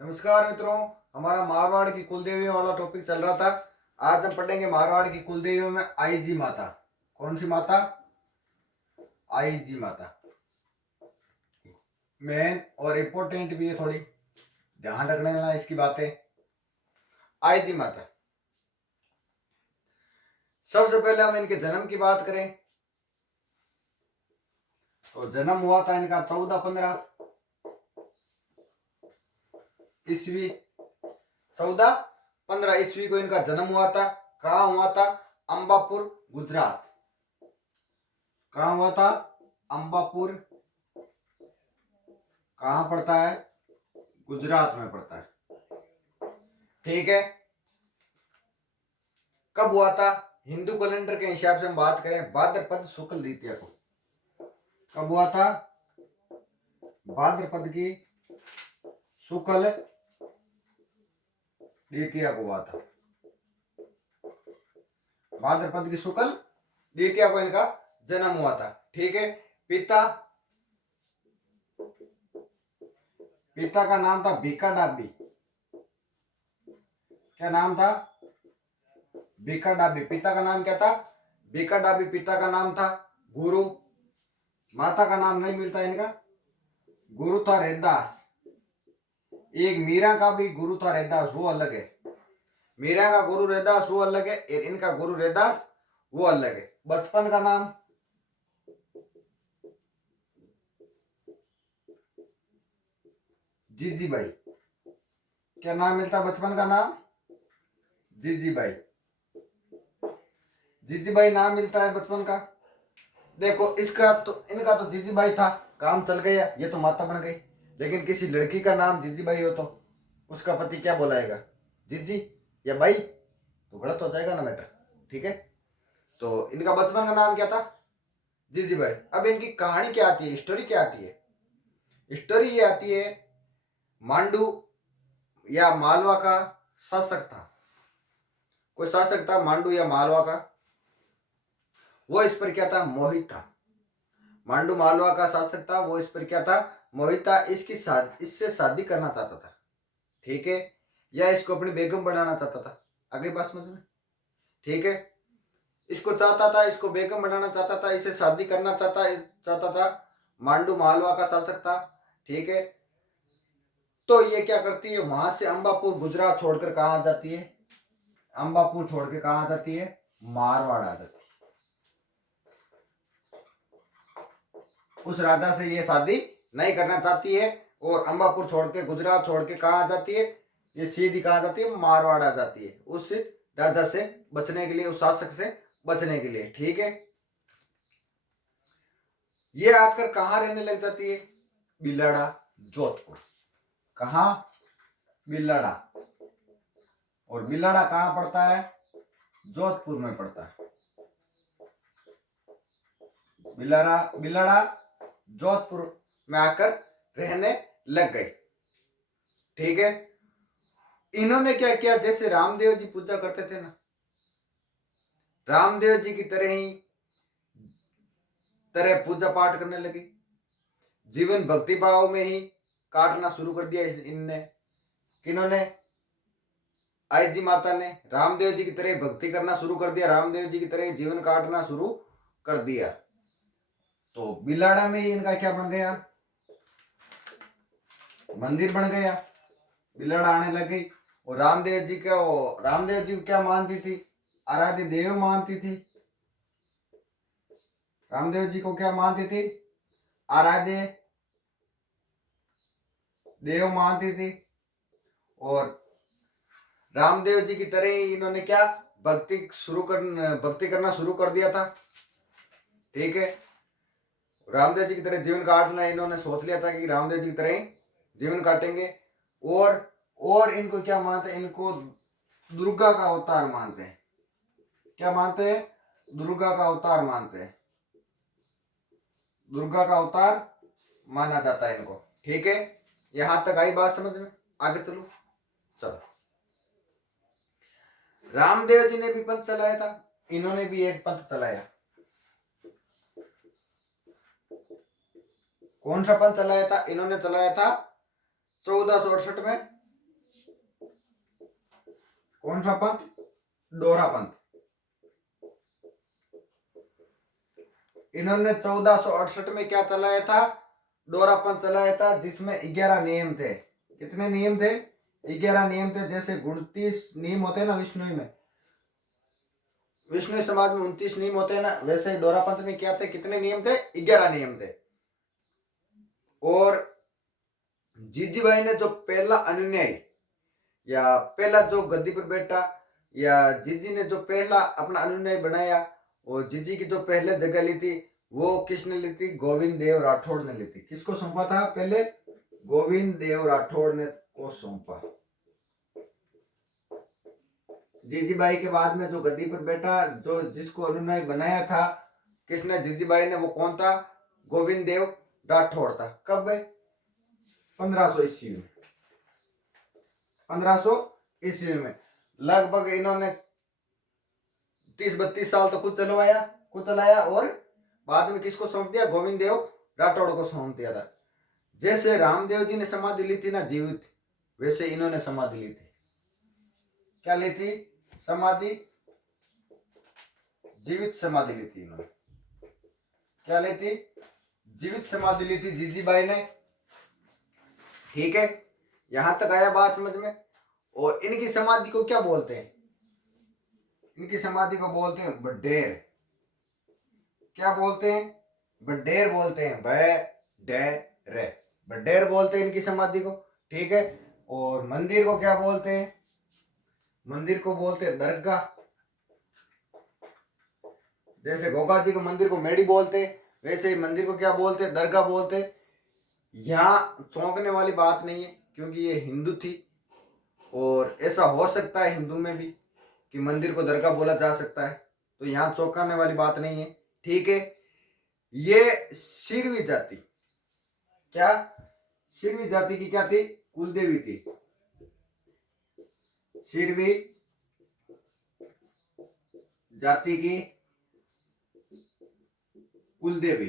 नमस्कार मित्रों, हमारा मारवाड़ की कुलदेवियों वाला टॉपिक चल रहा था। आज हम पढ़ेंगे मारवाड़ की कुलदेवियों में आई जी माता। कौन सी माता? आई जी माता। मेन और इम्पोर्टेंट भी है, थोड़ी ध्यान रखने वाला इसकी बातें। आई जी माता, सबसे पहले हम इनके जन्म की बात करें तो जन्म हुआ था इनका 1415 ईस्वी। 1415 ईस्वी को इनका जन्म हुआ था। कहाँ हुआ था? अंबापुर, गुजरात। कहाँ हुआ था? अंबापुर। कहाँ पड़ता है? गुजरात में पड़ता है। ठीक है। कब हुआ था? हिंदू कैलेंडर के हिसाब से हम बात करें भाद्रपद शुक्ल द्वितीया को। कब हुआ था? भाद्रपद की शुक्ल द्वितीया को हुआ था। भाद्रपद की शुक्ल द्वितीया को इनका जन्म हुआ था। ठीक है। पिता पिता का नाम था भीखा डाबी। क्या नाम था? भीखा डाबी। पिता का नाम क्या था? भीखा डाबी पिता का नाम था। गुरु, माता का नाम नहीं मिलता इनका। गुरु था रैदास। एक मीरा का भी गुरु था रैदास, वो अलग है। मीरा का गुरु रैदास वो अलग है, इनका गुरु रैदास वो अलग है। बचपन का नाम जीजीबाई। क्या नाम मिलता बचपन का नाम? जीजीबाई। जीजीबाई नाम मिलता है बचपन का। देखो इसका तो इनका तो जीजीबाई था, काम चल गया, ये तो माता बन गई। लेकिन किसी लड़की का नाम जीजीबाई हो तो उसका पति क्या बोलाएगा? जीजी या बाई, तो गलत हो जाएगा ना मैटर। ठीक है। तो इनका बचपन का नाम क्या था? जीजीबाई। अब इनकी कहानी क्या आती है, स्टोरी क्या आती है? स्टोरी ये आती है, मांडू या मालवा का शासक था। कोई शासक था मांडू या मालवा का, वो इस पर क्या था? मोहित था। मांडू मालवा का शासक था, वो इस पर क्या था? मोहित था। इससे शादी करना चाहता था। ठीक है। या इसको अपनी बेगम बनाना चाहता था। आगे बात समझ में? ठीक है। इसको चाहता था, इसको बेगम बनाना चाहता था, इसे शादी करना चाहता था। मांडू मालवा का शासक था। ठीक है। तो ये क्या करती है, वहां से अंबापुर गुजरात छोड़कर कहां आ जाती है? अंबापुर छोड़ के कहां आ जाती है? मारवाड़ आ जाती है। उस राजा से ये शादी नहीं करना चाहती है और अंबापुर छोड़ के, गुजरात छोड़ के कहां आ जाती है? ये सीधी कहां जाती है? मारवाड़ आ जाती है, उस राजा से बचने के लिए, उस शासक से बचने के लिए। ठीक है। ये आकर कहां रहने लग जाती है? बिलाड़ा, जोधपुर। कहां? बिलाड़ा। और बिलाड़ा कहां पड़ता है? जोधपुर में पड़ता है। बिलाड़ा जोधपुर में आकर रहने लग गए। ठीक है। इन्होंने क्या किया, जैसे रामदेव जी पूजा करते थे ना, रामदेव जी की तरह पूजा पाठ करने लगी। जीवन भक्ति भाव में ही काटना शुरू कर दिया इनने। किन्होंने? आई जी माता ने रामदेव जी की तरह भक्ति करना शुरू कर दिया, रामदेव जी की तरह जीवन काटना शुरू कर दिया। तो बिलाड़ा में ही इनका क्या बन गया? मंदिर बन गया। बिलाड़ा आने लगी। और रामदेव जी को क्या मानती थी? आराध्य देव मानती थी। रामदेव जी को क्या मानती थी? आराध्य देव मानती थी। और रामदेव जी की तरह ही इन्होंने क्या भक्ति करना शुरू कर दिया था। ठीक है। रामदेव जी की तरह जीवन काटना इन्होंने सोच लिया था कि रामदेव जी की तरह ही जीवन काटेंगे। और इनको क्या मानते हैं? इनको दुर्गा का अवतार मानते हैं। क्या मानते हैं? दुर्गा का अवतार मानते हैं। दुर्गा का अवतार माना जाता है इनको। ठीक है। यहां तक आई बात समझ में? आगे चलो। चलो, रामदेव जी ने भी पंथ चलाया था, इन्होंने भी एक पंथ चलाया। कौन सा पंथ चलाया था? इन्होंने चलाया था 1468 में कौन सा पंथ? डोरा पंथ। इन्होंने 1468 में क्या चलाया था? डोरा पंथ चलाया था, जिसमें 11 नियम थे। कितने नियम थे? 11 नियम थे। जैसे 29 नियम होते हैं ना विष्णु में, विष्णु समाज में 29 नियम होते हैं ना, वैसे ही डोरा पंथ में क्या थे? कितने नियम थे? 11 नियम थे। और जीजीभाई ने जो पहला अनुयायी या पहला जो गद्दी पर बैठा, या जीजी ने जो पहला अपना अनुयायी बनाया, और जीजी की जो पहले जगह ली थी, वो किसने ली थी? गोविंद देव राठौड़ ने ली थी। किसको सौंपा था पहले? गोविंद देव राठौड़ ने को सौंपा। जीजीबाई के बाद में जो गद्दी पर बैठा, जो जिसको अनुयायी बनाया था किसने? जीजीबाई ने। वो कौन था? गोविंद देव राठौड़ था। कब? 1500 ईस्वी में। 1500 ईस्वी में। लगभग इन्होंने 30-32 साल तो खुद चलाया, और बाद में किसको सौंप दिया? गोविंद देव राठौड़ को सौंप दिया था। जैसे रामदेव जी ने समाधि ली थी ना जीवित, वैसे इन्होंने समाधि ली थी। क्या ली थी? समाधि। जीवित समाधि ली थी इन्होंने। क्या ली थी? जीवित समाधि ली थी जीजीबाई ने। ठीक है, यहां तक आया बात समझ में? और इनकी समाधि को क्या बोलते हैं? इनकी समाधि को बोलते हैं बडेर। क्या बोलते हैं? बडेर बोलते हैं। बडेर बोलते हैं इनकी समाधि को। ठीक है, और मंदिर को क्या बोलते हैं? मंदिर को बोलते हैं दरगाह। जैसे गोगा जी को मंदिर को मेड़ी बोलते हैं, वैसे ही मंदिर को क्या बोलते हैं? दरगाह बोलते हैं। यहाँ चौंकने वाली बात नहीं है, क्योंकि ये हिंदू थी, और ऐसा हो सकता है हिंदू में भी कि मंदिर को दरगाह बोला जा सकता है, तो यहाँ चौंकाने वाली बात नहीं है। ठीक है, ये सिरवी जाति। क्या? सिरवी जाति की क्या थी? कुलदेवी थी। सिरवी जाति की कुलदेवी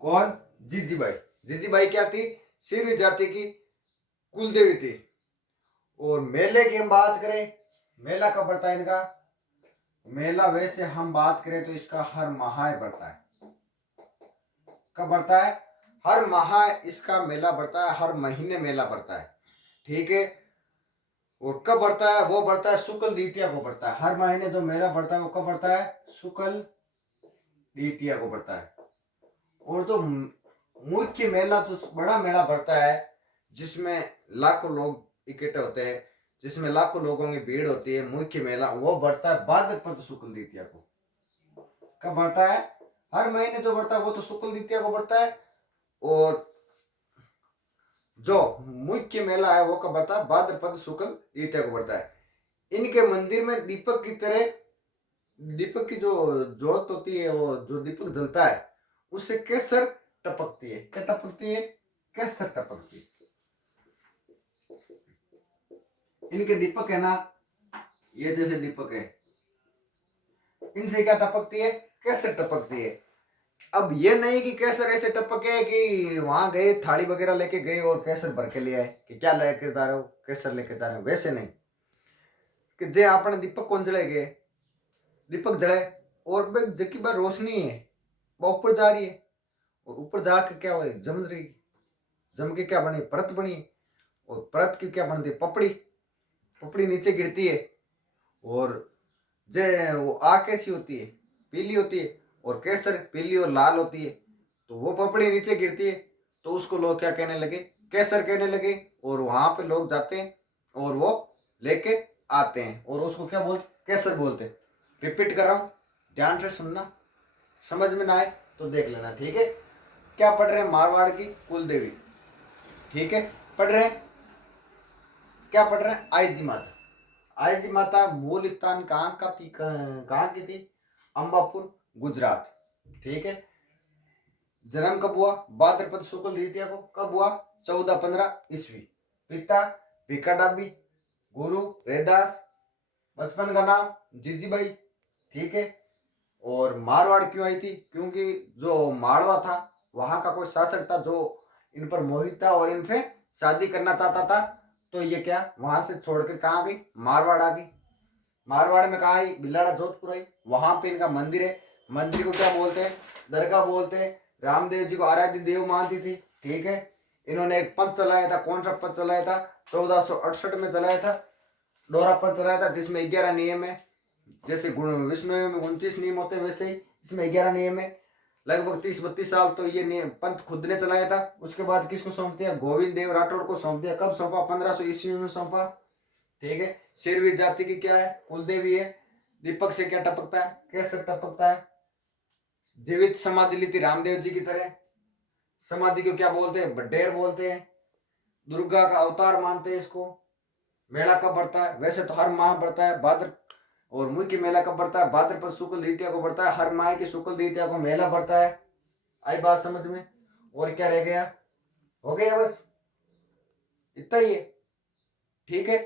कौन? जीजीबाई। जीजीबाई क्या थी? सिरवी जाति की कुलदेवी थी। और मेले की हम बात करें, मेला कब बढ़ता है इनका? मेला वैसे हम बात करें तो इसका हर माह बढ़ता है। कब बढ़ता है? हर माह इसका मेला बढ़ता है, हर महीने मेला बढ़ता है। ठीक है, और कब बढ़ता है? वो बढ़ता है शुक्ल द्वितीया को बढ़ता है। हर महीने जो मेला बढ़ता है वो कब बढ़ता है? शुक्ल द्वितीया को बढ़ता है। और जो मुख्य मेला, जो बड़ा मेला बढ़ता है, जिसमें लाखों लोग इकट्ठे होते हैं, जिसमें लाखों लोगों की भीड़ होती है, मुख्य मेला, वो बढ़ता है भाद्रपद शुक्ल द्वितीया को। कब बढ़ता है? हर महीने जो बढ़ता है वो तो शुक्ल द्वितीया को बढ़ता है, और जो मुख्य मेला है वो कब बढ़ता है? भाद्रपद शुक्ल द्वितीया को बढ़ता है। इनके मंदिर में दीपक की तरह, दीपक की जो ज्योत होती है, वो जो दीपक जलता है उससे केसर टपकती है। क्या टपकती है? केसर टपकती है। इनके दीपक है ना, ये जैसे दीपक है, इनसे क्या टपकती है? केसर टपकती है। अब ये नहीं कि केसर ऐसे टपके कि वहां गए थाली वगैरह लेके गए और केसर भर के ले आए कि क्या लेके जा रहे हो, केसर लेके जा रहे हो, वैसे नहीं। कि जे आपने दीपक कौन जले गए, दीपक जले, और जबकि बार रोशनी है वो ऊपर जा रही है, और ऊपर जाके क्या हो, जम रही, जम के क्या बनी? परत बनी, और परत की क्या बनती है? पपड़ी। पपड़ी नीचे गिरती है, और जे वो आग कैसी होती है? पीली होती है, और केसर पीली और लाल होती है। तो वो पपड़ी नीचे गिरती है, तो उसको लोग क्या कहने लगे? केसर कहने लगे। और वहां पे लोग जाते हैं और वो लेके आते हैं, और उसको क्या बोलते? केसर बोलते। रिपीट कर रहा हूं, ध्यान से सुनना, समझ में ना आए तो देख लेना। ठीक है, क्या पढ़ रहे हैं? मारवाड़ की कुलदेवी। ठीक है, पढ़ रहे हैं। क्या पढ़ रहे हैं? आईजी माता। आईजी माता मूल स्थान कहाँ की थी? अंबापुर, गुजरात। ठीक है, जन्म कब हुआ? भाद्रपद शुक्ल द्वितीया को। कब हुआ? 1415 ईस्वी। पिता भिका डाबी, गुरु रैदास, बचपन का नाम जीजीबाई। ठीक है, और मारवाड़ क्यों आई थी? क्योंकि जो मारवा था वहां का कोई शासक था जो इन पर मोहित था और इनसे शादी करना चाहता था, तो ये क्या वहां से छोड़कर कहाँ गई, मारवाड़ आ गई। मारवाड़ में कहाँ आई, बिलाड़ा जोधपुर आई। वहां पे इनका मंदिर है। मंदिर को क्या बोलते हैं, दरगाह बोलते हैं। रामदेव जी को आराध्य देव मानती थी, ठीक है। इन्होंने एक पंथ चलाया था, कौन सा पंथ चलाया था, 1468 में चलाया था, डोरा पंथ चलाया था, जिसमें 11 नियम है। जैसे विष्णु में 29 नियम होते हैं, वैसे ही इसमें 11 नियम है। लगभग 30-32 साल तो ये पंथ खुद ने चलाया था। उसके बाद किसको सौंप दिया, गोविंद देव राठौड़ को सौंप दिया। कब सौंपा, 1500 ईस्वी में सौंपा, ठीक है। शेरवी जाति की क्या है, कुलदेवी है। दीपक से क्या टपकता है, कैसे टपकता है। जीवित समाधि ली थी रामदेव जी की तरह। समाधि को क्या बोलते हैं, बड्डेर बोलते हैं। दुर्गा का अवतार मानते हैं इसको। मेला कब बढ़ता है, वैसे तो हर माह बढ़ता है, भाद्र और मुख्य की मेला कब बढ़ता है, भाद्रपद शुक्ल द्वितीया को बढ़ता है। हर माह की शुक्ल द्वितीया को मेला बढ़ता है। आई बात समझ में, और क्या रह गया, हो गया बस, इतना ही है, ठीक है।